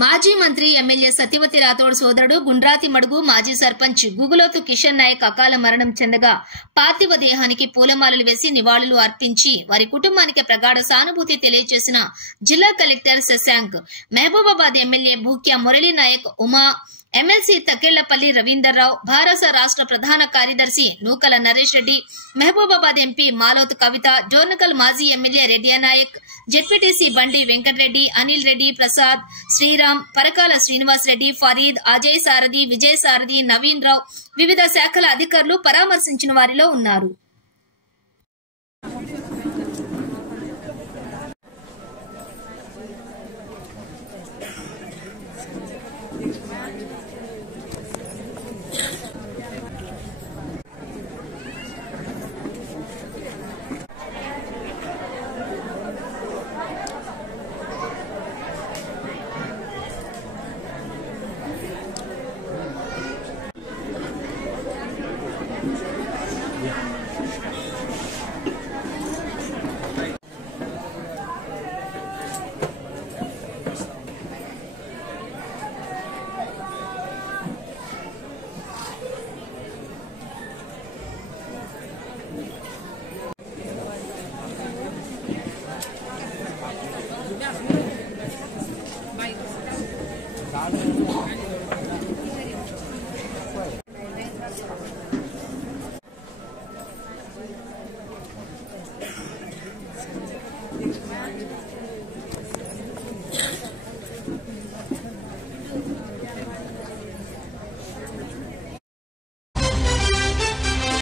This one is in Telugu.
మాజీ మంత్రి ఎమ్మెల్యే సత్యవతి రాథోడ్ సోదరుడు గుండ్రాతి మడుగు మాజీ సర్పంచ్ గుగులోతు కిషన్ నాయక్ అకాల మరణం చెందగా పార్థివ దేహానికి పూలమాలలు వేసి నివాళులు అర్పించి వారి కుటుంబానికి ప్రగాఢ సానుభూతి తెలియజేసిన జిల్లా collector Shashank, Mahabubabad MLA Bhukya Murali Naik, Uma, MLC Takkellapalli Ravinder Rao, భారస రాష్ట్ర ప్రధాన కార్యదర్శి నూకల నరేష్ రెడ్డి, మహబూబాబాద్ ఎంపీ మాలోత్ కవిత, జోర్నకల్ మాజీ ఎమ్మెల్యే రెడ్డియా నాయక్, జెడ్పీటీసీ బండి వెంకటరెడ్డి, అనిల్ రెడ్డి, ప్రసాద్, శ్రీరామ్, పరకాల శ్రీనివాస్ రెడ్డి, ఫరీద్, అజయ్ సారథి, విజయ్ సారథి, నవీన్ రావు, వివిధ శాఖల అధికారులు పరామర్శించిన వారిలో ఉన్నారు.